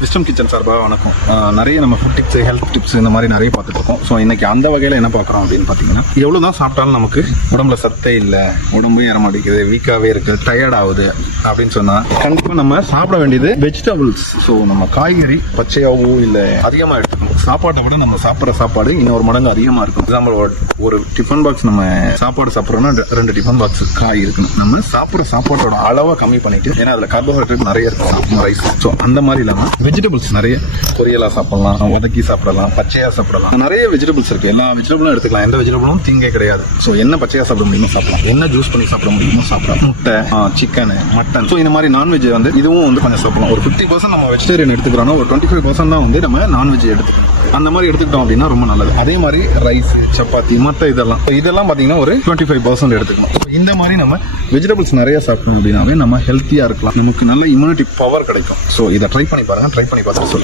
Wisdom kitchen சார்பாக வணக்கம். நிறைய நம்ம ஃபுட் டிப்ஸ், ஹெல்த் டிப்ஸ் இந்த மாதிரி நிறைய பார்த்துட்டு இருக்கோம். ஸோ இன்னைக்கு அந்த வகையில் என்ன பார்க்குறோம் அப்படின்னு பார்த்தீங்கன்னா, எவ்வளோ தான் சாப்பிட்டாலும் நமக்கு உடம்புல சத்தே இல்லை, உடம்பு ஏற மாட்டேங்குது, வீக்காகவே இருக்குது, டயர்ட் ஆகுது அப்படின்னு சொன்னால் கண்டிப்பாக நம்ம சாப்பிட வேண்டியது வெஜிடபிள்ஸ். ஸோ நம்ம காய்கறி பச்சையாகவோ இல்லை அதிகமாக எடுத்துக்கணும். சாப்பாட்டை விட நம்ம சாப்பிட்ற சாப்பாடு இன்னொரு மடங்கு அதிகமாக இருக்கும். எக்ஸாம்பிள், ஒரு டிஃபன் பாக்ஸ் நம்ம சாப்பாடு சாப்பிட்றோம்னா 2 டிஃபன் பாக்ஸ் காய் இருக்கணும். நம்ம சாப்பிட்ற சாப்பாட்டோட அளவை கம்மி பண்ணிட்டு, ஏன்னா அதில் கார்போஹைட்ரேட் நிறைய இருக்கும், ரைஸ். ஸோ அந்த மாதிரி இல்லாமல் வெஜிடபிள்ஸ் நிறைய பொரியலா சாப்பிடலாம், வதக்கி சாப்பிடலாம், பச்சையா சாப்பிடலாம். நிறைய வெஜிடபிள்ஸ் இருக்கு. எல்லா வெஜிடபிளும் எடுத்துக்கலாம். எந்த வெஜிடபிளும் தீங்கே கிடையாது. ஸோ என்ன பச்சையா சாப்பிட முடியுமோ சாப்பிடலாம், என்ன ஜூஸ் பண்ணி சாப்பிட முடியுமோ சாப்பிடலாம். முட்டை, சிக்கன், மட்டன், ஸோ இந்த மாதிரி நான்வெஜ் வந்து இதுவும் வந்து கொஞ்சம் சாப்பிடலாம். ஒரு 50% நம்ம வெஜிடேரியன் எடுத்துக்கிறோம்னா ஒரு 25% தான் வந்து நம்ம நான்வெஜ் எடுத்துக்கணும். அந்த மாதிரி எடுத்துக்கிட்டோம் அப்படின்னா ரொம்ப நல்லது. அதே மாதிரி ரைஸ், சப்பாத்தி, மற்ற இதெல்லாம் பார்த்தீங்கன்னா ஒரு 25% எடுத்துக்கணும். இந்த மாதிரி நம்ம வெஜிடபிள்ஸ் நிறைய சாப்பிட்டோம் அப்படின்னாவே நம்ம ஹெல்த்தியா இருக்கலாம், நமக்கு நல்ல இம்யூனிட்டி பவர் கிடைக்கும். ஸோ இதை ட்ரை பண்ணி பாருங்க. ட்ரை பண்ணி பார்த்துட்டு சொல்லுங்க.